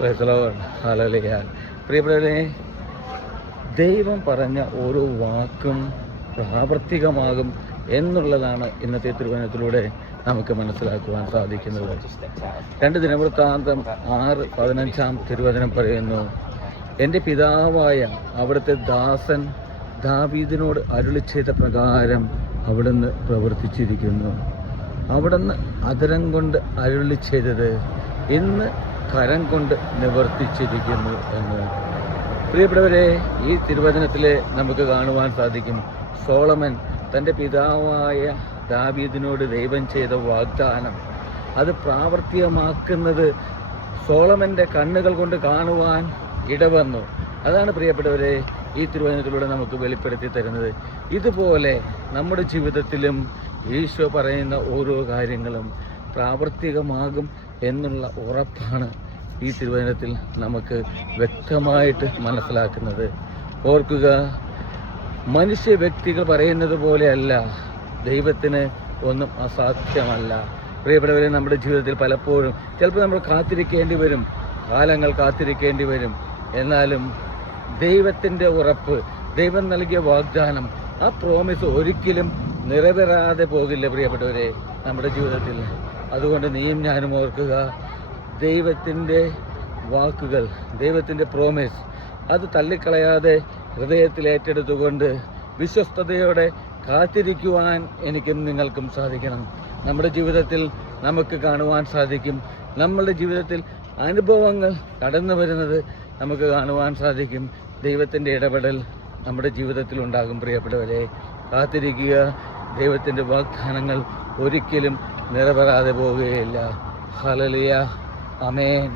Praise the Lord. Hallelujah. പ്രിയപ്പെട്ടവരെ, ദൈവം പറഞ്ഞ ഓരോ വാക്കും പ്രാവർത്തികമാകും എന്നുള്ളതാണ് ഇന്നത്തെ തിരുവചനത്തിലൂടെ നമുക്ക് മനസ്സിലാക്കുവാൻ സാധിക്കുന്നത്. 2 ദിനവൃത്താന്തം 6:15 തിരുവചനം പറയുന്നു, എൻ്റെ പിതാവായ അവിടുത്തെ ദാസൻ ദാവീദിനോട് അരുളി ചെയ്ത പ്രകാരം അവിടുന്ന് പ്രവർത്തിച്ചിരിക്കുന്നു. അവിടുന്ന് അധരം കൊണ്ട് അരുളി ചെയ്തത് ഇന്ന് കരം കൊണ്ട് നിവർത്തിച്ചിരിക്കുന്നു എന്ന്. പ്രിയപ്പെട്ടവരെ, ഈ തിരുവചനത്തിൽ നമുക്ക് കാണുവാൻ സാധിക്കും, സോളമൻ തൻ്റെ പിതാവായ ദാവീദിനോട് ദൈവം ചെയ്ത വാഗ്ദാനം അത് പ്രാവർത്തികമാക്കുന്നത് സോളമൻ്റെ കണ്ണുകൾ കൊണ്ട് കാണുവാൻ ഇടവന്നു. അതാണ് പ്രിയപ്പെട്ടവരെ ഈ തിരുവചനത്തിലൂടെ നമുക്ക് വെളിപ്പെടുത്തി തരുന്നത്. ഇതുപോലെ നമ്മുടെ ജീവിതത്തിലും ഈശോ പറയുന്ന ഓരോ കാര്യങ്ങളും പ്രാവർത്തികമാകും എന്നുള്ള ഉറപ്പാണ് ഈ തിരുവചനത്തിൽ നമുക്ക് വ്യക്തമായിട്ട് മനസ്സിലാക്കുന്നത്. ഓർക്കുക, മനുഷ്യ വ്യക്തികൾ പറയുന്നത് പോലെയല്ല, ദൈവത്തിന് ഒന്നും അസാധ്യമല്ല. പ്രിയപ്പെട്ടവരെ, നമ്മുടെ ജീവിതത്തിൽ പലപ്പോഴും ചിലപ്പോൾ നമ്മൾ കാത്തിരിക്കേണ്ടി വരും, കാലങ്ങൾ കാത്തിരിക്കേണ്ടി വരും. എന്നാലും ദൈവത്തിൻ്റെ ഉറപ്പ്, ദൈവം നൽകിയ വാഗ്ദാനം, ആ പ്രോമിസ് ഒരിക്കലും നിറവേറാതെ പോകില്ല പ്രിയപ്പെട്ടവരെ നമ്മുടെ ജീവിതത്തിൽ. അതുകൊണ്ട് നീയും ഞാനും ഓർക്കുക, ദൈവത്തിൻ്റെ വാക്കുകൾ, ദൈവത്തിൻ്റെ പ്രോമിസ് അത് തള്ളിക്കളയാതെ ഹൃദയത്തിൽ ഏറ്റെടുത്തുകൊണ്ട് വിശ്വസ്തയോടെ കാത്തിരിക്കുവാൻ എനിക്കും നിങ്ങൾക്കും സാധിക്കണം. നമ്മുടെ ജീവിതത്തിൽ നമുക്ക് കാണുവാൻ സാധിക്കും, നമ്മളുടെ ജീവിതത്തിൽ അനുഭവങ്ങൾ കടന്നു വരുന്നത് നമുക്ക് കാണുവാൻ സാധിക്കും. ദൈവത്തിൻ്റെ ഇടപെടൽ നമ്മുടെ ജീവിതത്തിൽ ഉണ്ടാകും. പ്രിയപ്പെട്ടവരെ, കാത്തിരിക്കുക, ദൈവത്തിൻ്റെ വാഗ്ദാനങ്ങൾ ഒരിക്കലും നിറവേറാതെ പോവുകയില്ല. ഹല്ലേലൂയ. ആമേൻ.